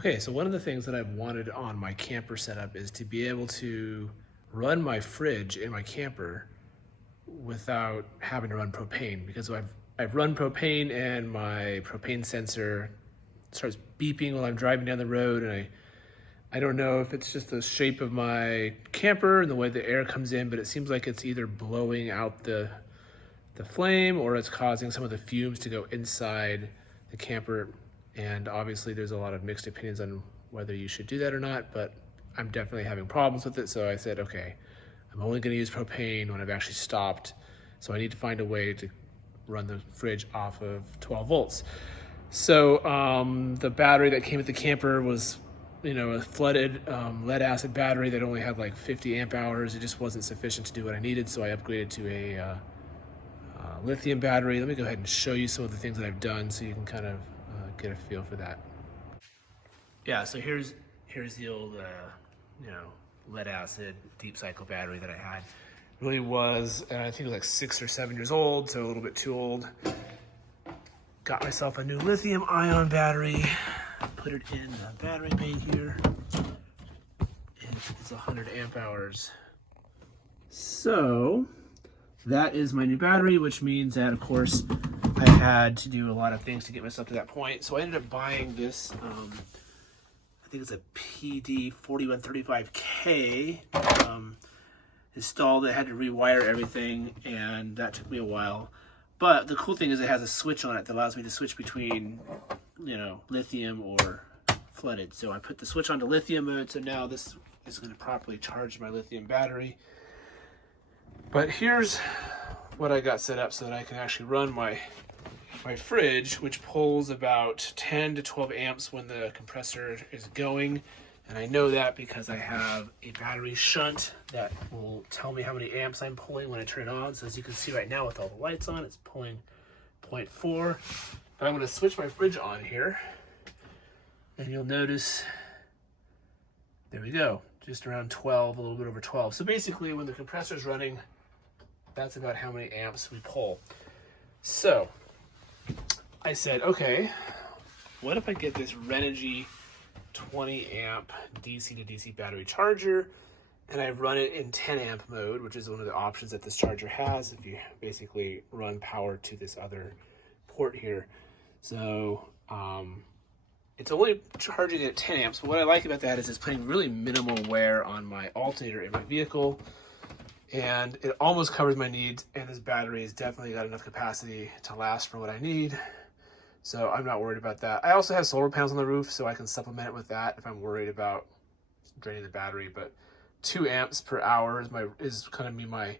Okay, so one of the things that I've wanted on my camper setup is to be able to run my fridge in my camper without having to run propane, because I've run propane and my propane sensor starts beeping while I'm driving down the road, and I don't know if it's just the shape of my camper and the way the air comes in, but it seems like it's either blowing out the flame or it's causing some of the fumes to go inside the camper. And obviously there's a lot of mixed opinions on whether you should do that or not, but I'm definitely having problems with it. So I said, okay, I'm only going to use propane when I've actually stopped. So I need to find a way to run the fridge off of 12 volts. So the battery that came with the camper was, a flooded lead acid battery that only had like 50 amp hours. It just wasn't sufficient to do what I needed. So I upgraded to a lithium battery. Let me go ahead and show you some of the things that I've done so you can kind of get a feel for that. Yeah, so here's the old lead acid deep cycle battery that I had. It really was, I think it was like 6 or 7 years old, so a little bit too old. Got myself a new lithium ion battery, put it in the battery bay here, and it's 100 amp hours. So that is my new battery, which means that, of course, I had to do a lot of things to get myself to that point. So I ended up buying this, I think it's a PD 4135K installed. I had to rewire everything, and that took me a while. But the cool thing is it has a switch on it that allows me to switch between, lithium or flooded. So I put the switch onto lithium mode, so now this is going to properly charge my lithium battery. But here's what I got set up so that I can actually run my fridge, which pulls about 10 to 12 amps when the compressor is going. And I know that because I have a battery shunt that will tell me how many amps I'm pulling when I turn it on. So as you can see right now with all the lights on, it's pulling 0.4. But I'm going to switch my fridge on here, and you'll notice, there we go, just around 12, a little bit over 12. So basically when the compressor is running, that's about how many amps we pull. So I said, okay, what if I get this Renogy 20 amp DC to DC battery charger, and I run it in 10 amp mode, which is one of the options that this charger has if you basically run power to this other port here. So it's only charging at 10 amps, but what I like about that is it's putting really minimal wear on my alternator in my vehicle, and it almost covers my needs, and this battery has definitely got enough capacity to last for what I need. So I'm not worried about that. I also have solar panels on the roof, so I can supplement it with that if I'm worried about draining the battery. But 2 amps per hour is kind of my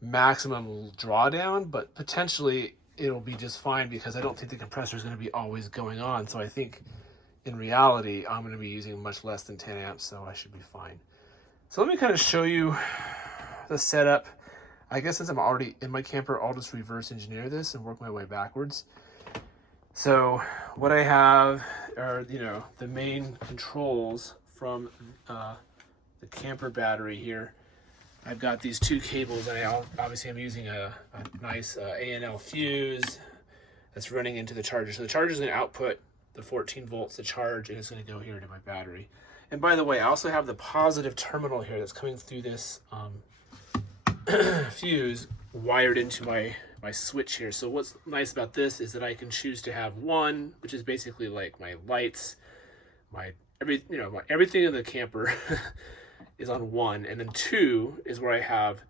maximum drawdown, but potentially it'll be just fine because I don't think the compressor is going to be always going on. So I think in reality, I'm going to be using much less than 10 amps, so I should be fine. So let me kind of show you the setup. I guess since I'm already in my camper, I'll just reverse engineer this and work my way backwards. So what I have are, the main controls from the camper battery here. I've got these 2 cables, and obviously I'm using a nice A&L fuse that's running into the charger. So the charger is going to output the 14 volts to charge, and it's going to go here into my battery. And by the way, I also have the positive terminal here that's coming through this fuse wired into my switch here. So what's nice about this is that I can choose to have 1, which is basically like my lights, everything in the camper is on 1, and then 2 is where I have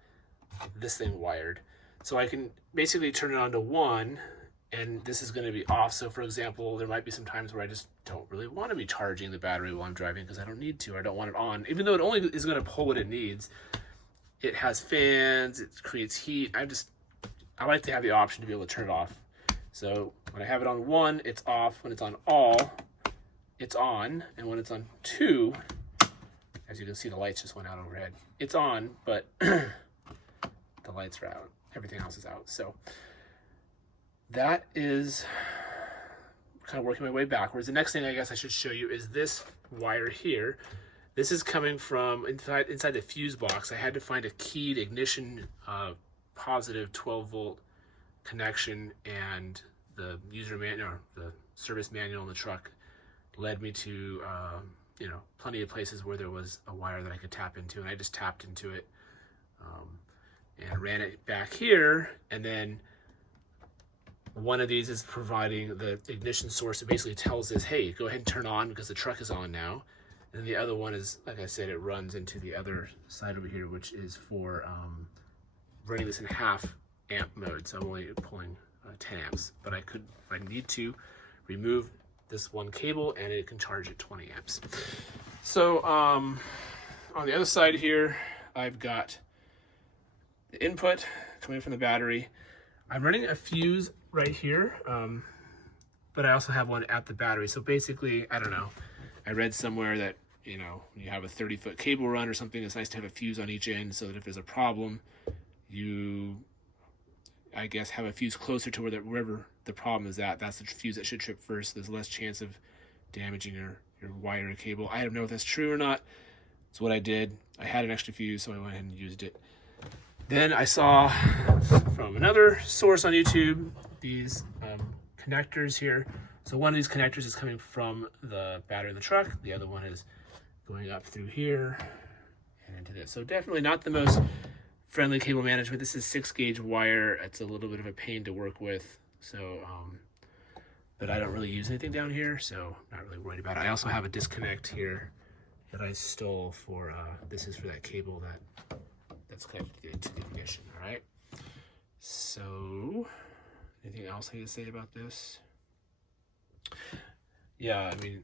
this thing wired. So I can basically turn it on to 1, and this is going to be off. So for example, there might be some times where I just don't really want to be charging the battery while I'm driving because I don't need to. I don't want it on, even though it only is going to pull what it needs. It has fans, it creates heat. I like to have the option to be able to turn it off. So when I have it on 1, it's off. When it's on all, it's on. And when it's on 2, as you can see, the lights just went out overhead. It's on, but the lights are out. Everything else is out. So that is kind of working my way backwards. The next thing I guess I should show you is this wire here. This is coming from inside the fuse box. I had to find a keyed ignition positive 12 volt connection, and the user manual, or the service manual in the truck led me to, you know, plenty of places where there was a wire that I could tap into, and I just tapped into it and ran it back here. And then one of these is providing the ignition source. It basically tells this, hey, go ahead and turn on because the truck is on now. And the other one is, like I said, it runs into the other side over here, which is for running this in half amp mode. So I'm only pulling 10 amps, but I could, if I need to, remove this one cable and it can charge at 20 amps. So on the other side here, I've got the input coming from the battery. I'm running a fuse right here, but I also have one at the battery. So basically, I don't know, I read somewhere that, you know, when you have a 30-foot cable run or something, it's nice to have a fuse on each end so that if there's a problem, you, I guess, have a fuse closer to wherever the problem is at. That's the fuse that should trip first. There's less chance of damaging your wire or cable. I don't know if that's true or not. It's what I did. I had an extra fuse, so I went ahead and used it. Then I saw from another source on YouTube these connectors here. So one of these connectors is coming from the battery in the truck. The other one is going up through here and into this. So definitely not the most friendly cable management. This is 6-gauge wire. It's a little bit of a pain to work with. So, but I don't really use anything down here, so not really worried about it. I also have a disconnect here that I stole for, this is for that cable that's connected to the ignition, all right? So, anything else I need to say about this? Yeah, I mean,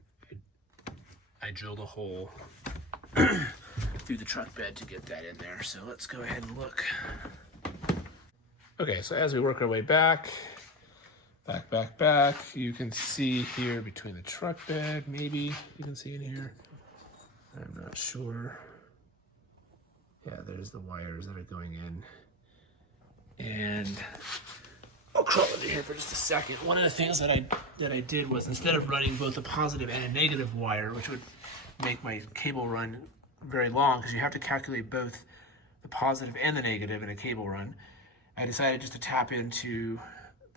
I drilled a hole through the truck bed to get that in there. So let's go ahead and look. Okay, so as we work our way back, you can see here between the truck bed, maybe you can see in here. I'm not sure. Yeah, there's the wires that are going in. And I'll crawl under here for just a second. One of the things that I did was, instead of running both a positive and a negative wire, which would make my cable run very long because you have to calculate both the positive and the negative in a cable run, I decided just to tap into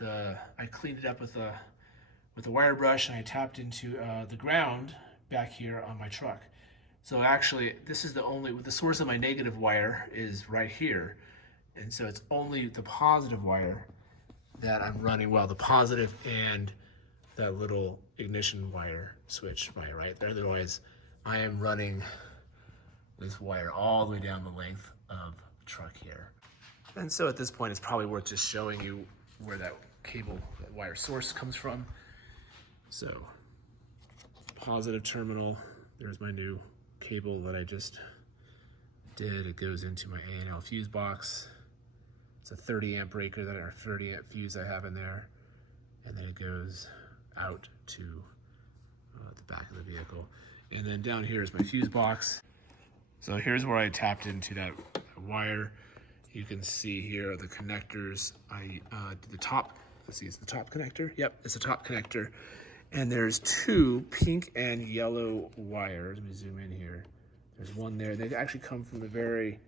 I cleaned it up with a wire brush, and I tapped into the ground back here on my truck. So actually, this is the source of my negative wire is right here. And so it's only the positive wire that I'm running, well, the positive and that little ignition wire switch wire right there. Otherwise, I am running this wire all the way down the length of the truck here. And so at this point, it's probably worth just showing you where that wire source comes from. So, positive terminal, there's my new cable that I just did. It goes into my A&L fuse box. It's a 30 amp breaker, or 30 amp fuse I have in there. And then it goes out to the back of the vehicle. And then down here is my fuse box. So here's where I tapped into that wire. You can see here are the connectors. I did the top, let's see, it's the top connector. Yep, it's the top connector. And there's two pink and yellow wires. Let me zoom in here. There's one there. They actually come from the very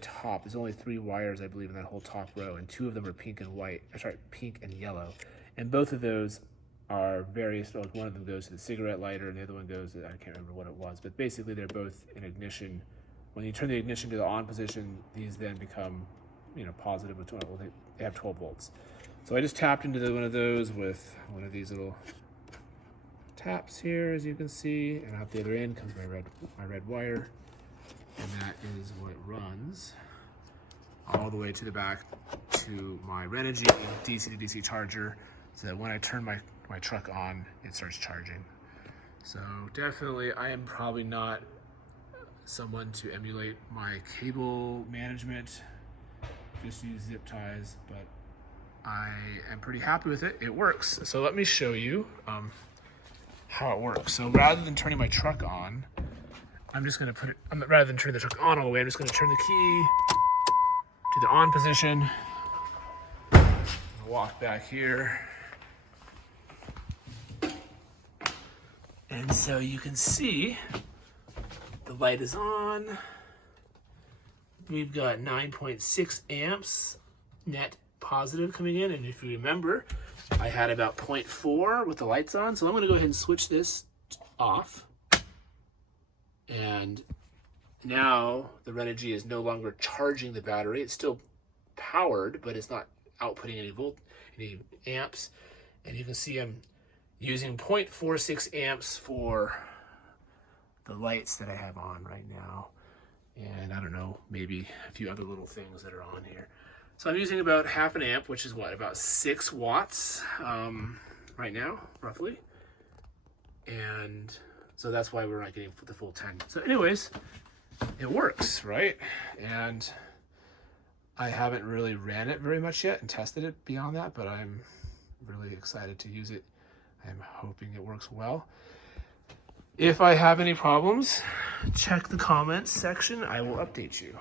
top. There's only 3 wires, I believe, in that whole top row, and 2 of them are pink and white. Sorry, pink and yellow. And both of those are various, like one of them goes to the cigarette lighter and the other one goes to, I can't remember what it was, but basically they're both in ignition. When you turn the ignition to the on position, these then become, positive with 12, well, they have 12 volts. So I just tapped into one of those with one of these little taps here, as you can see, and out the other end comes my red wire, and that is what runs all the way to the back to my Renogy DC to DC charger, so that when I turn my truck on, it starts charging. So definitely, I am probably not someone to emulate my cable management, just use zip ties, but I am pretty happy with it. It works. So let me show you how it works. So rather than turning my truck on, I'm just going to put it, rather than turning the truck on all the way, I'm just going to turn the key to the on position. Walk back here. And so you can see the light is on. We've got 9.6 amps net positive coming in. And if you remember, I had about 0.4 with the lights on. So I'm going to go ahead and switch this off. And now the Renogy is no longer charging the battery. It's still powered, but it's not outputting any amps. And you can see I'm using 0.46 amps for the lights that I have on right now. And I don't know, maybe a few other little things that are on here. So I'm using about half an amp, which is what, about 6 watts right now, roughly. And so that's why we're not getting the full 10. So anyways, it works, right? And I haven't really ran it very much yet and tested it beyond that, but I'm really excited to use it. I'm hoping it works well. If I have any problems, check the comments section. I will update you.